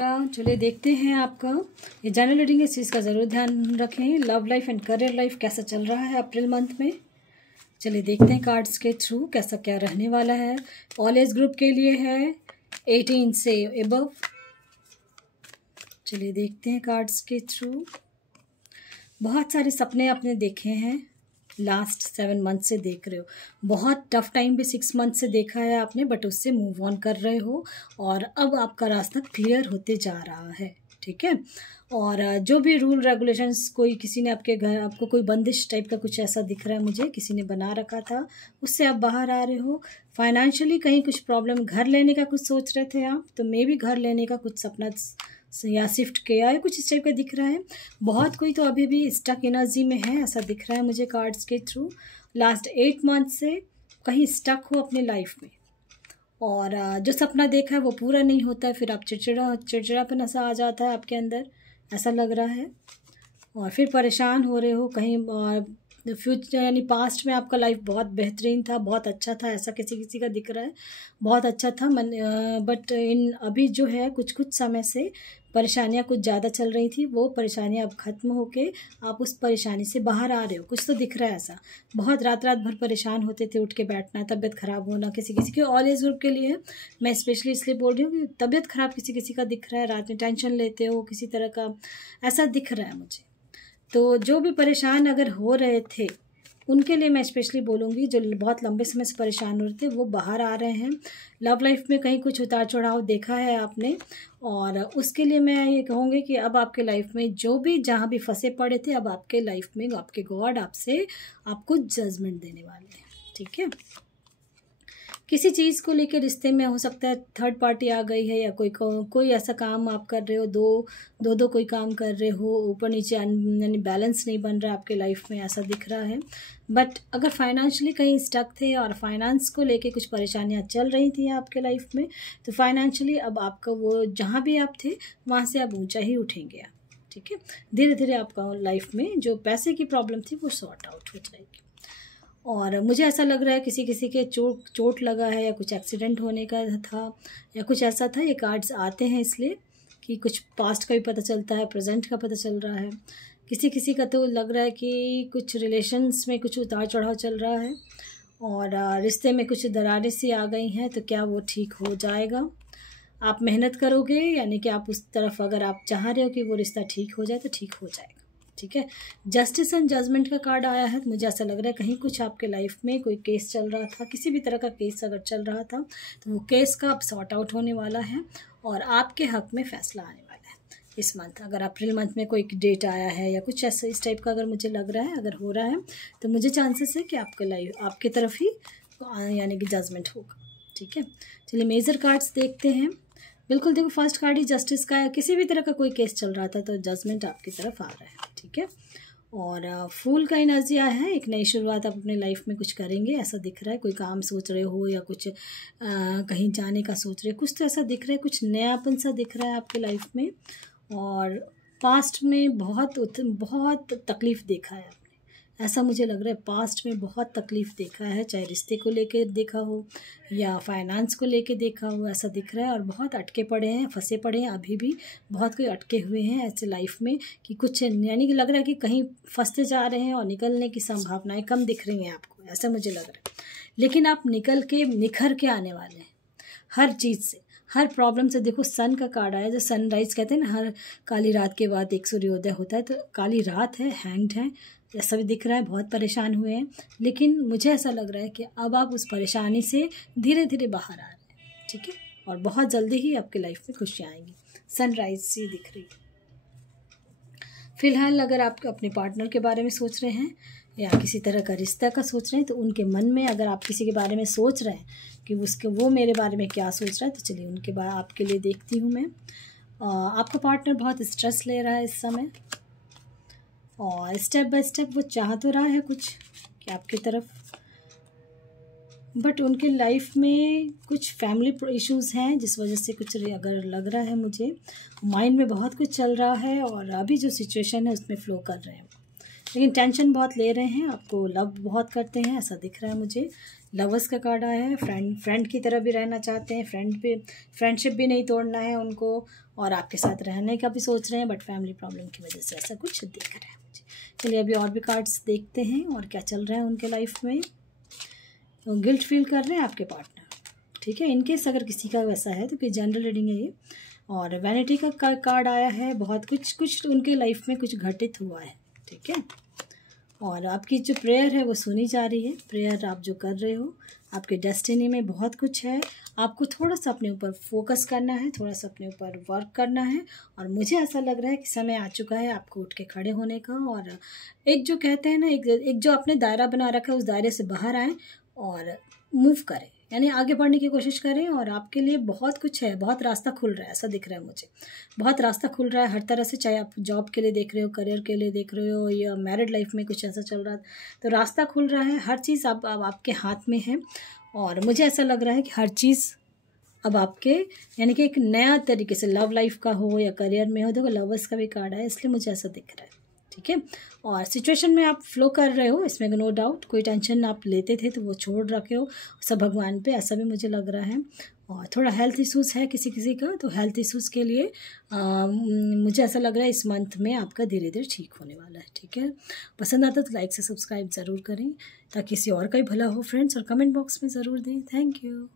चलिए देखते हैं आपका ये जनरल रीडिंग। इस चीज़ का ज़रूर ध्यान रखें। Love life and career life कैसा चल रहा है अप्रैल मंथ में। चलिए देखते हैं कार्ड्स के थ्रू कैसा क्या रहने वाला है। ऑल एज ग्रुप के लिए है 18 से एबव। चलिए देखते हैं कार्ड्स के थ्रू। बहुत सारे सपने आपने देखे हैं, लास्ट 7 मंथ से देख रहे हो। बहुत टफ टाइम भी 6 मंथ से देखा है आपने, बट उससे मूव ऑन कर रहे हो और अब आपका रास्ता क्लियर होते जा रहा है। ठीक है। और जो भी रूल रेगुलेशंस कोई किसी ने आपके घर, आपको कोई बंदिश टाइप का कुछ ऐसा दिख रहा है मुझे, किसी ने बना रखा था, उससे आप बाहर आ रहे हो। फाइनेंशियली कहीं कुछ प्रॉब्लम, घर लेने का कुछ सोच रहे थे आप, तो मे भी घर लेने का कुछ सपना या शिफ्ट किया है, कुछ इस टाइप का दिख रहा है। बहुत कोई तो अभी भी स्टक एनर्जी में है, ऐसा दिख रहा है मुझे कार्ड्स के थ्रू। लास्ट 8 मंथ से कहीं स्टक हो अपने लाइफ में और जो सपना देखा है वो पूरा नहीं होता है, फिर आप चिड़चिड़ापन ऐसा आ जाता है आपके अंदर, ऐसा लग रहा है। और फिर परेशान हो रहे हो कहीं, और फ्यूचर यानी पास्ट में आपका लाइफ बहुत बेहतरीन था, बहुत अच्छा था, ऐसा किसी का दिख रहा है, बहुत अच्छा था बट इन अभी जो है कुछ समय से परेशानियां कुछ ज़्यादा चल रही थी, वो परेशानियां अब ख़त्म होके आप उस परेशानी से बाहर आ रहे हो, कुछ तो दिख रहा है ऐसा। बहुत रात भर परेशान होते थे, उठ के बैठना, तबीयत ख़राब होना, किसी के ऑल एज ग्रुप के लिए मैं स्पेशली इसलिए बोल रही हूँ कि तबीयत ख़राब किसी का दिख रहा है, रात में टेंशन लेते हो किसी तरह का, ऐसा दिख रहा है मुझे। तो जो भी परेशान अगर हो रहे थे उनके लिए मैं स्पेशली बोलूँगी, जो बहुत लंबे समय से परेशान हो रहे थे वो बाहर आ रहे हैं। लव लाइफ में कहीं कुछ उतार चढ़ाव देखा है आपने, और उसके लिए मैं ये कहूँगी कि अब आपके लाइफ में जो भी जहाँ भी फंसे पड़े थे, अब आपके लाइफ में आपके गॉड आपसे आपको जजमेंट देने वाले हैं। ठीक है। किसी चीज़ को लेकर रिश्ते में हो सकता है थर्ड पार्टी आ गई है, या कोई ऐसा काम आप कर रहे हो, दो कोई काम कर रहे हो, ऊपर नीचे यानी बैलेंस नहीं बन रहा है आपके लाइफ में, ऐसा दिख रहा है। बट अगर फाइनेंशियली कहीं स्टक थे और फाइनेंस को लेके कुछ परेशानियां चल रही थी आपके लाइफ में, तो फाइनेंशियली अब आपका वो जहाँ भी आप थे वहाँ से आप ऊँचा ही उठेंगे आप। ठीक है। धीरे धीरे आपका लाइफ में जो पैसे की प्रॉब्लम थी वो सॉर्ट आउट हो जाएगी। और मुझे ऐसा लग रहा है किसी के चोट लगा है, या कुछ एक्सीडेंट होने का था, या कुछ ऐसा था। ये कार्ड्स आते हैं इसलिए कि कुछ पास्ट का भी पता चलता है, प्रेजेंट का पता चल रहा है। किसी का तो लग रहा है कि कुछ रिलेशंस में कुछ उतार चढ़ाव चल रहा है, और रिश्ते में कुछ दरारें सी आ गई हैं, तो क्या वो ठीक हो जाएगा? आप मेहनत करोगे, यानी कि आप उस तरफ अगर आप चाह रहे हो कि वो रिश्ता ठीक हो जाए तो ठीक हो जाएगा। ठीक है। जस्टिस एंड जजमेंट का कार्ड आया है, तो मुझे ऐसा लग रहा है कहीं कुछ आपके लाइफ में कोई केस चल रहा था, किसी भी तरह का केस अगर चल रहा था तो वो केस का अब सॉर्ट आउट होने वाला है और आपके हक में फैसला आने वाला है इस मंथ। अगर अप्रैल मंथ में कोई डेट आया है या कुछ ऐसा इस टाइप का अगर मुझे लग रहा है, अगर हो रहा है, तो मुझे चांसेस है कि आपके लाइफ आपके तरफ ही यानी कि जजमेंट होगा। ठीक है। चलिए मेजर कार्ड्स देखते हैं। बिल्कुल देखो, फर्स्ट कार्ड ही जस्टिस का है। किसी भी तरह का कोई केस चल रहा था तो जजमेंट आपकी तरफ आ रहा है। ठीक है। और फूल का एनर्जी आया है, एक नई शुरुआत आप अपने लाइफ में कुछ करेंगे ऐसा दिख रहा है। कोई काम सोच रहे हो या कुछ कहीं जाने का सोच रहे हो, कुछ तो ऐसा दिख रहा है, कुछ नयापन सा दिख रहा है आपके लाइफ में। और पास्ट में बहुत तकलीफ़ देखा है आपने, ऐसा मुझे लग रहा है। पास्ट में बहुत तकलीफ़ देखा है, चाहे रिश्ते को लेके देखा हो या फाइनेंस को लेके देखा हो, ऐसा दिख रहा है। और बहुत अटके पड़े हैं, फंसे पड़े हैं, अभी भी बहुत कोई अटके हुए हैं ऐसे लाइफ में कि कुछ यानी कि लग रहा है कि कहीं फंसते जा रहे हैं और निकलने की संभावनाएं कम दिख रही हैं आपको, ऐसा मुझे लग रहा है। लेकिन आप निकल के निखर के आने वाले हैं हर चीज़ से, हर प्रॉब्लम से। देखो सन का कार्ड आया, जो सनराइज कहते हैं ना, हर काली रात के बाद एक सूर्योदय होता है, तो काली रात है, हैंग्ड है, ऐसा भी दिख रहा है। बहुत परेशान हुए हैं, लेकिन मुझे ऐसा लग रहा है कि अब आप उस परेशानी से धीरे धीरे बाहर आ रहे हैं। ठीक है। और बहुत जल्दी ही आपकी लाइफ में खुशियाँ आएंगी, सनराइज सी दिख रही है। फिलहाल अगर आप अपने पार्टनर के बारे में सोच रहे हैं या किसी तरह का रिश्ता का सोच रहे हैं, तो उनके मन में अगर आप किसी के बारे में सोच रहे हैं कि वो मेरे बारे में क्या सोच रहा है, तो चलिए उनके बारे आपके लिए देखती हूँ मैं। आपका पार्टनर बहुत स्ट्रेस ले रहा है इस समय, और स्टेप बाय स्टेप वो चाह तो रहा है कुछ कि आपकी तरफ, बट उनके लाइफ में कुछ फैमिली इश्यूज़ हैं जिस वजह से कुछ अगर लग रहा है मुझे, माइंड में बहुत कुछ चल रहा है और अभी जो सिचुएशन है उसमें फ़्लो कर रहे हैं, लेकिन टेंशन बहुत ले रहे हैं। आपको लव बहुत करते हैं ऐसा दिख रहा है मुझे, लवर्स का कार्ड आया है, फ्रेंड की तरह भी रहना चाहते हैं, फ्रेंडशिप भी नहीं तोड़ना है उनको, और आपके साथ रहने का भी सोच रहे हैं, बट फैमिली प्रॉब्लम की वजह से ऐसा कुछ दिख रहा है मुझे। चलिए अभी और भी कार्ड्स देखते हैं और क्या चल रहा है उनके लाइफ में। तो गिल्ट फील कर रहे हैं आपके पार्टनर, ठीक है, इनकेस अगर किसी का वैसा है तो कि जनरल रीडिंग है ये। और वैनिटी का कार्ड आया है, बहुत कुछ उनके लाइफ में कुछ घटित हुआ है, ठीक है। और आपकी जो प्रेयर है वो सुनी जा रही है, प्रेयर आप जो कर रहे हो, आपके डेस्टिनी में बहुत कुछ है, आपको थोड़ा सा अपने ऊपर फोकस करना है, थोड़ा सा अपने ऊपर वर्क करना है। और मुझे ऐसा लग रहा है कि समय आ चुका है आपको उठ के खड़े होने का, और एक जो कहते हैं ना, एक जो आपने दायरा बना रखा है उस दायरे से बाहर आए और मूव करें, यानी आगे बढ़ने की कोशिश करें। और आपके लिए बहुत कुछ है, बहुत रास्ता खुल रहा है, ऐसा दिख रहा है मुझे, बहुत रास्ता खुल रहा है हर तरह से, चाहे आप जॉब के लिए देख रहे हो, करियर के लिए देख रहे हो, या मैरिड लाइफ में कुछ ऐसा चल रहा है, तो रास्ता खुल रहा है, हर चीज़ अब आपके हाथ में है। और मुझे ऐसा लग रहा है कि हर चीज़ अब आपके, यानी कि एक नया तरीके से लव लाइफ का हो या करियर में हो, देखो लवर्स का भी कार्ड है, इसलिए मुझे ऐसा दिख रहा है, ठीक है। और सिचुएशन में आप फ्लो कर रहे हो, इसमें नो डाउट, कोई टेंशन आप लेते थे तो वो छोड़ रखे हो सब भगवान पे, ऐसा भी मुझे लग रहा है। और थोड़ा हेल्थ इश्यूज़ है किसी किसी का, तो हेल्थ इश्यूज़ के लिए मुझे ऐसा लग रहा है इस मंथ में आपका धीरे धीरे ठीक होने वाला है, ठीक है। पसंद आता तो लाइक से सब्सक्राइब ज़रूर करें ताकि किसी और का ही भला हो फ्रेंड्स, और कमेंट बॉक्स में ज़रूर दें। Thank you.